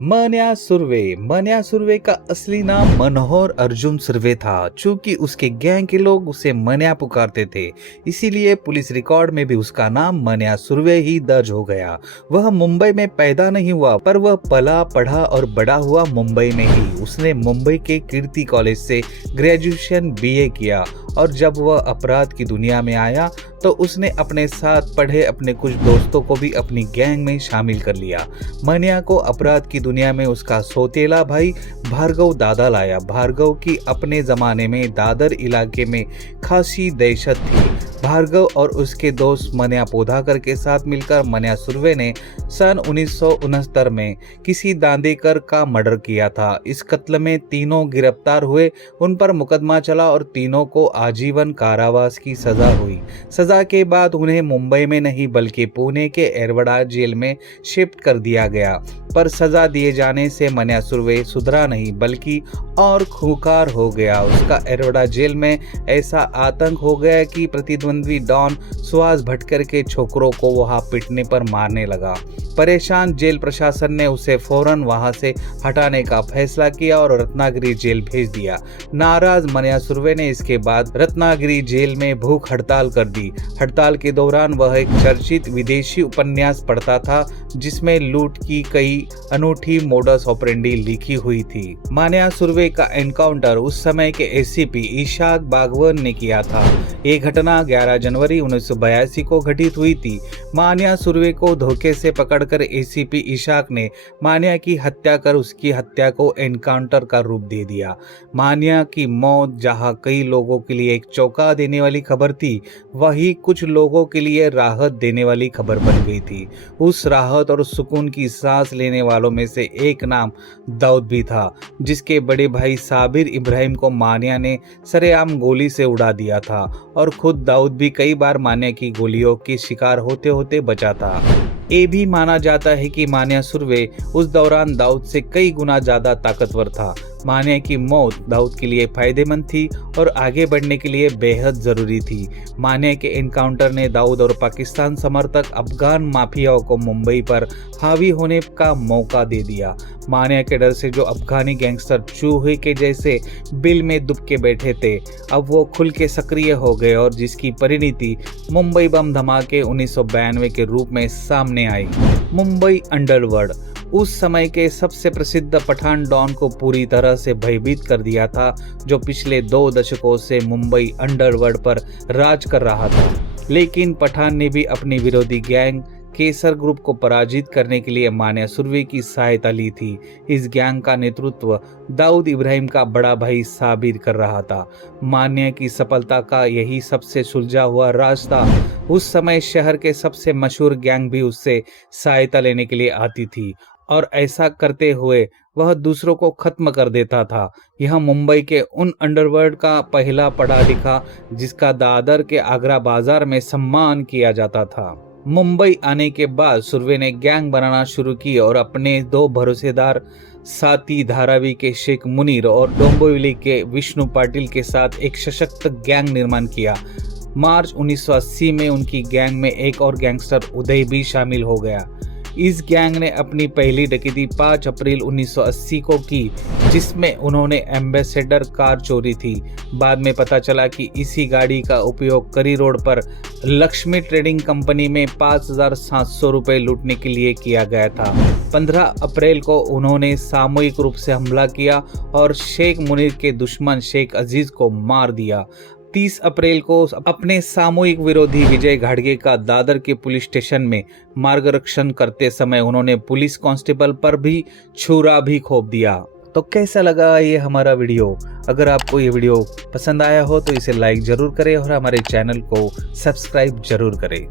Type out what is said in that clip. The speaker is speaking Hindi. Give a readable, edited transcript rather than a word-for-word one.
मन्या सुर्वे का असली नाम मनोहर अर्जुन सुर्वे था। चूंकि उसके गैंग के लोग उसे मन्या पुकारते थे, इसीलिए पुलिस रिकॉर्ड में भी उसका नाम मन्या सुर्वे ही दर्ज हो गया। वह मुंबई में पैदा नहीं हुआ, पर वह पला पढ़ा और बड़ा हुआ मुंबई में ही। उसने मुंबई के कीर्ति कॉलेज से ग्रेजुएशन बीए किया और जब वह अपराध की दुनिया में आया तो उसने अपने साथ पढ़े अपने कुछ दोस्तों को भी अपनी गैंग में शामिल कर लिया। मन्या को अपराध की दुनिया में उसका सौतेला भाई भार्गव दादा लाया। भार्गव की अपने जमाने में दादर इलाके में खासी दहशत थी। भार्गव और उसके दोस्त मन्या पोधाकर के साथ मिलकर मन्या सुर्वे ने सन 1969 में किसी दांदेकर का मर्डर किया था। इस कत्ल में तीनों गिरफ्तार हुए, उन पर मुकदमा चला और तीनों को आजीवन कारावास की सजा हुई। सजा के बाद उन्हें मुंबई में नहीं बल्कि पुणे के एरवड़ा जेल में शिफ्ट कर दिया गया। पर सजा दिए जाने से मन्या सुर्वे सुधरा नहीं बल्कि और खूंखार हो गया। उसका एरवड़ा जेल में ऐसा आतंक हो गया कि प्रतिद्वंद्वी डॉन सुहास भटकर के छोकरों को वहां पिटने पर मारने लगा। परेशान जेल प्रशासन ने उसे फौरन वहां से हटाने का फैसला किया और रत्नागिरी जेल भेज दिया। नाराज मन्या सुर्वे ने इसके बाद रत्नागिरी जेल में भूख हड़ताल कर दी। हड़ताल के दौरान वह एक चर्चित विदेशी उपन्यास पढ़ता था जिसमें लूट की कई अनूठी मोडस ऑपरेंडी लिखी हुई थी। मन्या सुर्वे का एनकाउंटर उस समय के एसीपी इशाक बागवन ने किया था। ये घटना 11 जनवरी 1982 को घटित हुई थी। मन्या सुर्वे को धोखे से पकड़कर एसीपी इशाक ने मन्या की हत्या कर उसकी हत्या को एनकाउंटर का रूप दे दिया। मन्या की मौत जहां कई लोगों के लिए एक चौंका देने वाली खबर थी, वही कुछ लोगों के लिए राहत देने वाली खबर बन गई थी। उस राहत और सुकून की सांस लेने वालों में से एक नाम दाऊद भी था, जिसके बड़े भाई साबिर इब्राहिम को मन्या ने सरेआम गोली से उड़ा दिया था और खुद दाऊद भी कई बार मन्या की गोलियों के शिकार होते होते बचा था। ये भी माना जाता है कि मन्या सुर्वे उस दौरान दाऊद से कई गुना ज्यादा ताकतवर था। मन्या की मौत दाऊद के लिए फायदेमंद थी और आगे बढ़ने के लिए बेहद जरूरी थी। मन्या के एनकाउंटर ने दाऊद और पाकिस्तान समर्थक अफगान माफियाओं को मुंबई पर हावी होने का मौका दे दिया। मन्या के डर से जो अफगानी गैंगस्टर चूहे के जैसे बिल में दुबके बैठे थे, अब वो खुल के सक्रिय हो गए और जिसकी परिणति मुंबई बम धमाके 1992 के रूप में सामने आई। मुंबई अंडरवर्ल्ड उस समय के सबसे प्रसिद्ध पठान डॉन को पूरी तरह से भयभीत कर दिया था, जो पिछले 2 दशकों से मुंबई अंडरवर्ल्ड पर राज कर रहा था। लेकिन पठान ने भी अपनी विरोधी गैंग केसर ग्रुप को पराजित करने के लिए मन्या सुर्वे की सहायता ली थी। इस गैंग का नेतृत्व दाऊद इब्राहिम का बड़ा भाई साबिर कर रहा था। मन्या की सफलता का यही सबसे सुलझा हुआ राज था। उस समय शहर के सबसे मशहूर गैंग भी उससे सहायता लेने के लिए आती थी और ऐसा करते हुए वह दूसरों को खत्म कर देता था। यह मुंबई के उन अंडरवर्ल्ड का पहला पढ़ा लिखा जिसका दादर के आगरा बाजार में सम्मान किया जाता था। मुंबई आने के बाद सुर्वे ने गैंग बनाना शुरू की और अपने 2 भरोसेदार साथी धारावी के शेख मुनीर और डोंबिवली के विष्णु पाटिल के साथ एक सशक्त गैंग निर्माण किया। मार्च 1980 में उनकी गैंग में एक और गैंगस्टर उदय भी शामिल हो गया। इस गैंग ने अपनी पहली डकैती 5 अप्रैल 1980 को की, जिसमें उन्होंने एम्बेसडर कार चोरी थी। बाद में पता चला कि इसी गाड़ी का उपयोग करी रोड पर लक्ष्मी ट्रेडिंग कंपनी में 5,700 रुपए लूटने के लिए किया गया था। 15 अप्रैल को उन्होंने सामूहिक रूप से हमला किया और शेख मुनीर के दुश्मन शेख अजीज को मार दिया। 30 अप्रैल को अपने सामूहिक विरोधी विजय घाटगे का दादर के पुलिस स्टेशन में मार्गरक्षण करते समय उन्होंने पुलिस कांस्टेबल पर भी छुरा भी घोंप दिया। तो कैसा लगा ये हमारा वीडियो? अगर आपको ये वीडियो पसंद आया हो तो इसे लाइक जरूर करें और हमारे चैनल को सब्सक्राइब जरूर करें।